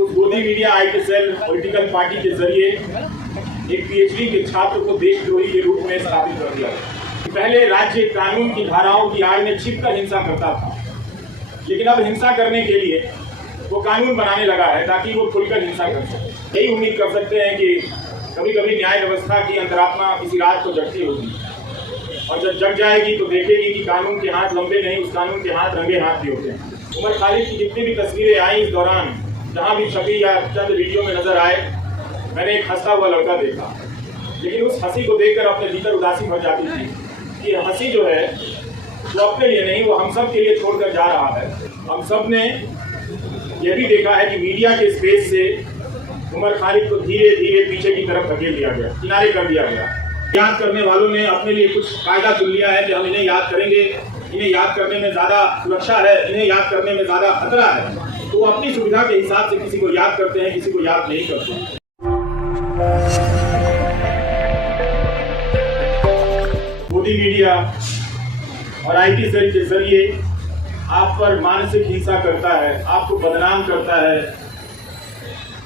तो गोदी media IT cell political party के जरिए एक PhD के छात्र को देशद्रोही के रूप में स्थापित कर दिया। पहले राज्य कानून की धाराओं की आड़ में छिपकर हिंसा करता था, लेकिन अब हिंसा करने के लिए वो कानून बनाने लगा है ताकि वो खुलकर हिंसा कर सके। यही उम्मीद कर सकते हैं कि कभी कभी न्याय व्यवस्था की अंतरात्मा किसी रात को जगती होगी, और जब जग जाएगी तो देखेगी कि कानून के हाथ लंबे नहीं, उस कानून के हाथ रंगे हाथ भी होते हैं। उमर खालिद की जितनी भी तस्वीरें आई इस दौरान, जहाँ भी छपी या चंद वीडियो में नजर आए, मैंने एक हंसता हुआ लड़का देखा, लेकिन उस हंसी को देखकर अपने भीतर उदासी भर जाती थी कि हंसी जो है वो अपने लिए नहीं, वो हम सब के लिए छोड़कर जा रहा है। हम सब ने यह भी देखा है कि मीडिया के स्पेस से उमर खालिद को धीरे धीरे पीछे की तरफ धकेल दिया गया, किनारे कर दिया गया। याद करने वालों ने अपने लिए कुछ कायदा चुन लिया है कि हम इन्हें याद करेंगे, इन्हें याद करने में ज्यादा सुरक्षा है, इन्हें याद करने में ज्यादा खतरा है, तो अपनी सुविधा के हिसाब से किसी को याद करते हैं, किसी को याद नहीं करते। गोदी मीडिया और IT सेल के जरिए आप पर मानसिक हिंसा करता है, आपको बदनाम करता है,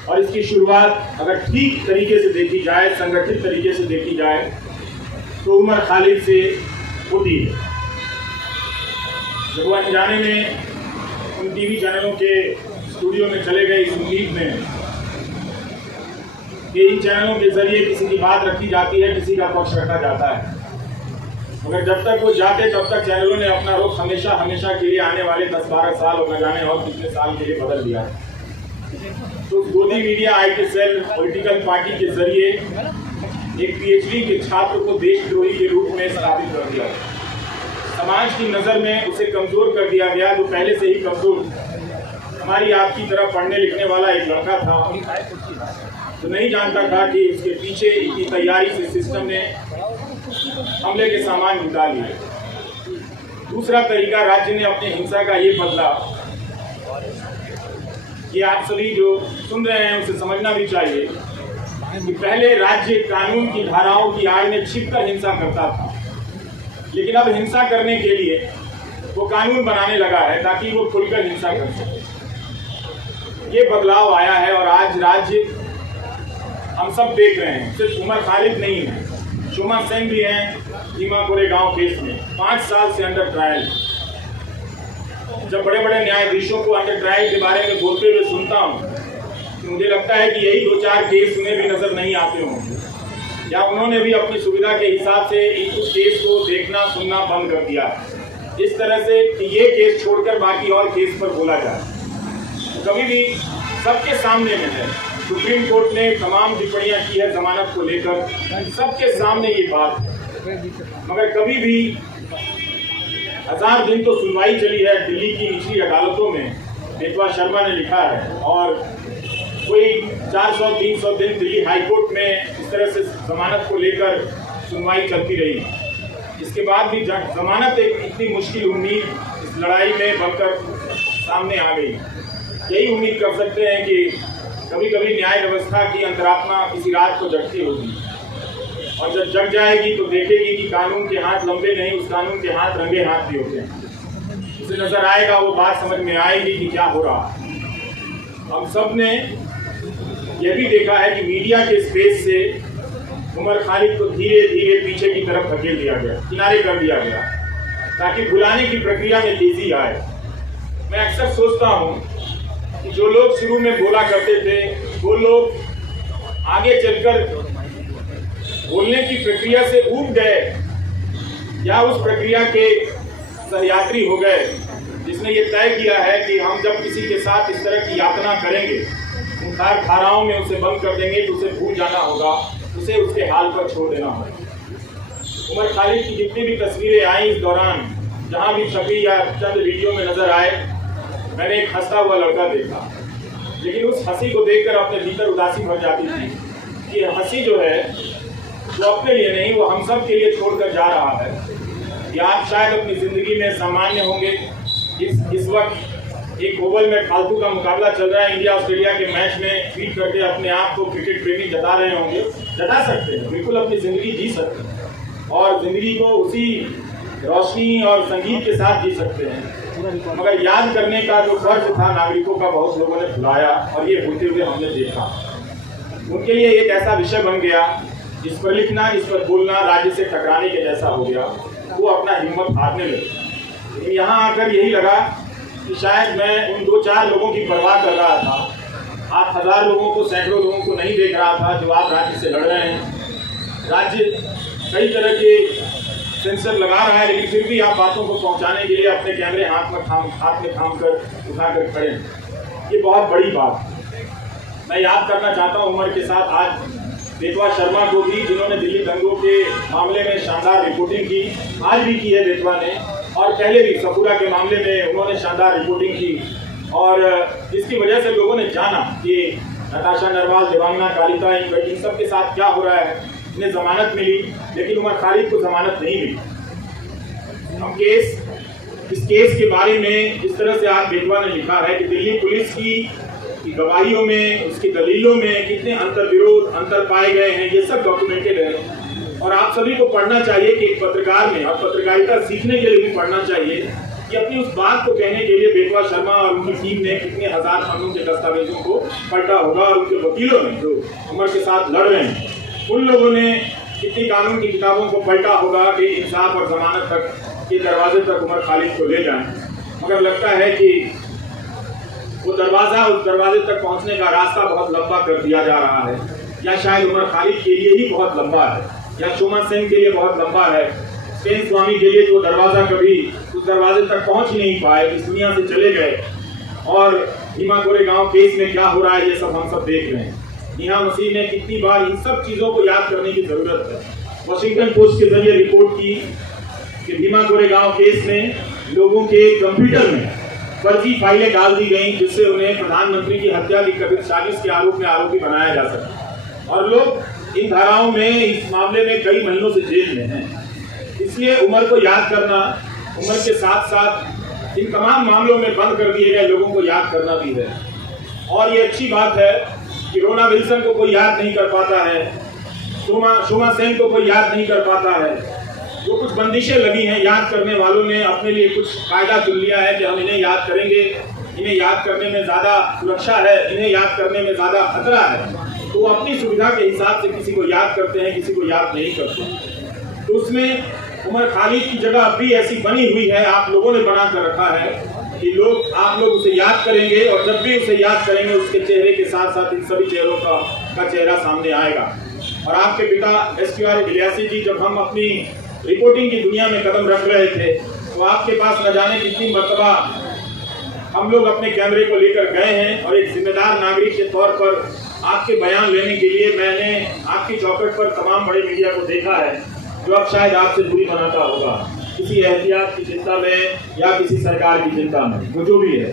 और इसकी शुरुआत अगर ठीक तरीके से देखी जाए, संगठित तरीके से देखी जाए, तो उमर खालिद से होती है। जब वो अनजाने में उन TV चैनलों के स्टूडियो में चले गए इस उम्मीद में कि इन चैनलों के जरिए किसी की बात रखी जाती है, किसी का पक्ष रखा जाता है, मगर जब तक वो जाते तब तक चैनलों ने अपना रुख हमेशा हमेशा के लिए आने वाले 10-12 साल और न जाने और कितने साल के लिए बदल दिया है। तो गोदी media IT cell political party के जरिए एक PhD के छात्र को देशद्रोही के रूप में स्थापित कर दिया। समाज की नज़र में उसे कमजोर कर दिया गया, जो पहले से ही कमजोर हमारी आपकी तरह पढ़ने लिखने वाला एक लड़का था, तो नहीं जानता था कि इसके पीछे की तैयारी से सिस्टम ने हमले के सामान जुटा लिए। दूसरा तरीका राज्य ने अपने हिंसा का ये बदला कि आप सभी जो सुन रहे हैं उसे समझना भी चाहिए कि पहले राज्य कानून की धाराओं की आड़ में छिपकर हिंसा करता था, लेकिन अब हिंसा करने के लिए वो कानून बनाने लगा है ताकि वो खुलकर हिंसा कर सके। ये बदलाव आया है और आज राज्य हम सब देख रहे हैं। सिर्फ उमर खालिद नहीं है, शुमा सेन भी हैं भीमा कोरेगांव केस में 5 साल से अंडर ट्रायल। जब बड़े बड़े न्यायाधीशों को अंडर ट्रायल के बारे में बोलते हुए सुनता हूँ तो मुझे लगता है कि यही 2-4 केस उन्हें भी नजर नहीं आते होंगे, या उन्होंने भी अपनी सुविधा के हिसाब से इन कुछ केस को देखना सुनना बंद कर दिया इस तरह से कि ये केस छोड़कर बाकी और केस पर बोला जाए। तो कभी भी सबके सामने में है, सुप्रीम कोर्ट ने तमाम टिप्पणियां की है जमानत को लेकर, सबके सामने ये बात, मगर कभी भी 1000 दिन तो सुनवाई चली है दिल्ली की निचली अदालतों में, बेतवा शर्मा ने लिखा है, और कोई 400-300 दिन दिल्ली हाईकोर्ट में इस तरह से जमानत को लेकर सुनवाई चलती रही। इसके बाद भी जमानत एक इतनी मुश्किल उम्मीद इस लड़ाई में बनकर सामने आ गई। यही उम्मीद कर सकते हैं कि कभी कभी न्याय व्यवस्था की अंतरात्मा किसी रात को जगती होगी, और जब जग जाएगी तो देखेगी कि कानून के हाथ लंबे नहीं, उस कानून के हाथ रंगे हाथ भी होते हैं। उसे नजर आएगा, वो बात समझ में आएगी कि क्या हो रहा है। हम सब ने यह भी देखा है कि मीडिया के स्पेस से उमर खालिद को धीरे धीरे पीछे की तरफ धकेल दिया गया, किनारे कर दिया गया, ताकि भुलाने की प्रक्रिया में तेजी आए। मैं अक्सर सोचता हूँ कि जो लोग शुरू में बोला करते थे वो लोग आगे चलकर बोलने की प्रक्रिया से ऊब गए, या उस प्रक्रिया के सहयात्री हो गए जिसने ये तय किया है कि हम जब किसी के साथ इस तरह की यातना करेंगे, उन धाराओं में उसे बंद कर देंगे, तो उसे भूल जाना होगा, उसे उसके हाल पर छोड़ देना होगा। उमर खालिद की जितनी भी तस्वीरें आई इस दौरान, जहाँ भी छपी या चंद वीडियो में नजर आए, मैंने एक हंसता हुआ लड़का देखा, लेकिन उस हंसी को देखकर अपने भीतर उदासी भर जाती थी कि हंसी जो है वो अपने लिए नहीं, वो हम सब के लिए छोड़कर जा रहा है। या आप शायद अपनी जिंदगी में सामान्य होंगे, इस वक्त एक ओवल में फालतू का मुकाबला चल रहा है, इंडिया ऑस्ट्रेलिया के मैच में ट्वीट करके अपने आप को क्रिकेट प्रेमी जता रहे होंगे। जता सकते हैं, बिल्कुल अपनी जिंदगी जी सकते हैं, और जिंदगी को उसी रोशनी और संगीत के साथ जी सकते हैं। मगर याद करने का जो फर्ज था नागरिकों का बहुत लोगों ने भुलाया और ये होते हुए हमने देखा। उनके लिए एक ऐसा विषय बन गया जिस पर लिखना, इस पर बोलना राज्य से टकराने के जैसा हो गया। वो अपना हिम्मत हारने लगे। लेकिन यहाँ आकर यही लगा कि शायद मैं उन 2-4 लोगों की परवाह कर रहा था। आप हज़ार लोगों को, सैकड़ों लोगों को नहीं देख रहा था जो आप राज्य से लड़ रहे हैं। राज्य कई तरह के सेंसर लगा रहा है, लेकिन फिर भी आप बातों को पहुंचाने के लिए अपने कैमरे हाथ में थाम कर उठा कर खड़े हैं। ये बहुत बड़ी बात। मैं याद करना चाहता हूं उमर के साथ आज बेतवा शर्मा को भी, जिन्होंने दिल्ली दंगों के मामले में शानदार रिपोर्टिंग की, आज भी की है बेतवा ने, और पहले भी सफूरा के मामले में उन्होंने शानदार रिपोर्टिंग की। और इसकी वजह से लोगों ने जाना कि नताशा नरवाल, देवांगना कालिता, इन सब के साथ क्या हो रहा है। इन्हें जमानत मिली, लेकिन उमर खालिद को जमानत नहीं मिली। हम इस केस के बारे में इस तरह से आज बेतवा ने लिखा है कि दिल्ली पुलिस की गवाहियों में, उसकी दलीलों में कितने अंतर पाए गए हैं, ये सब डॉक्यूमेंटेड है। और आप सभी को पढ़ना चाहिए कि एक पत्रकार में, और पत्रकारिता सीखने के लिए भी पढ़ना चाहिए कि अपनी उस बात को कहने के लिए बेतवा शर्मा और उनकी टीम ने कितने हजार पन्नों के दस्तावेजों को पलटा होगा, और उनके वकीलों ने जो उमर के साथ लड़ रहे हैं उन लोगों ने कितनी कानून की किताबों को पलटा होगा कि इंसाफ और जमानत तक के दरवाजे तक उमर खालिद को ले जाएं। मगर लगता है कि वो उस दरवाजे तक पहुंचने का रास्ता बहुत लंबा कर दिया जा रहा है, या शायद उमर खालिद के लिए ही बहुत लंबा है, या शोमन सिंह के लिए बहुत लंबा है, सेन स्वामी के लिए जो दरवाजा कभी उस दरवाजे तक पहुंच ही नहीं पाए, इस दुनिया से चले गए। और भीमा कोरेगांव केस में क्या हो रहा है ये सब हम सब देख रहे हैं। नेहा मसीह ने कितनी बार इन सब चीजों को याद करने की जरूरत है। वॉशिंगटन पोस्ट के जरिए रिपोर्ट की कि भीमा कोरेगांव केस में लोगों के कंप्यूटर में फर्जी फाइलें डाल दी गई, जिससे उन्हें प्रधानमंत्री की हत्या की कथित साजिश के आरोप में आरोपी बनाया जा सके। और लोग इन धाराओं में, इस मामले में कई महीनों से जेल में हैं। इसलिए उमर को याद करना, उमर के साथ साथ इन तमाम मामलों में बंद कर दिए गए लोगों को याद करना भी है। और ये अच्छी बात है कि रोना विल्सन को कोई याद नहीं कर पाता है, शोमा सेन को कोई याद नहीं कर पाता है। जो कुछ बंदिशें लगी हैं, याद करने वालों ने अपने लिए कुछ कायदा चुन लिया है कि हम इन्हें याद करेंगे, इन्हें याद करने में ज़्यादा सुरक्षा है, इन्हें याद करने में ज़्यादा खतरा है। तो वो अपनी सुविधा के हिसाब से किसी को याद करते हैं, किसी को याद नहीं करते। तो उसमें उमर खालिद की जगह अब भी ऐसी बनी हुई है, आप लोगों ने बना कर रखा है कि आप लोग उसे याद करेंगे, और जब भी उसे याद करेंगे उसके चेहरे के साथ साथ इन सभी चेहरों का चेहरा सामने आएगा। और आपके पिता SQR इलियासी जी जब हम अपनी रिपोर्टिंग की दुनिया में कदम रख रहे थे, तो आपके पास न जाने कितनी मर्तबा हम लोग अपने कैमरे को लेकर गए हैं, और एक जिम्मेदार नागरिक के तौर पर आपके बयान लेने के लिए मैंने आपकी चौखट पर तमाम बड़े मीडिया को देखा है, जो अब शायद आपसे दूरी बनाता होगा, किसी एहतियात की चिंता में या किसी सरकार की चिंता में, वो जो भी है।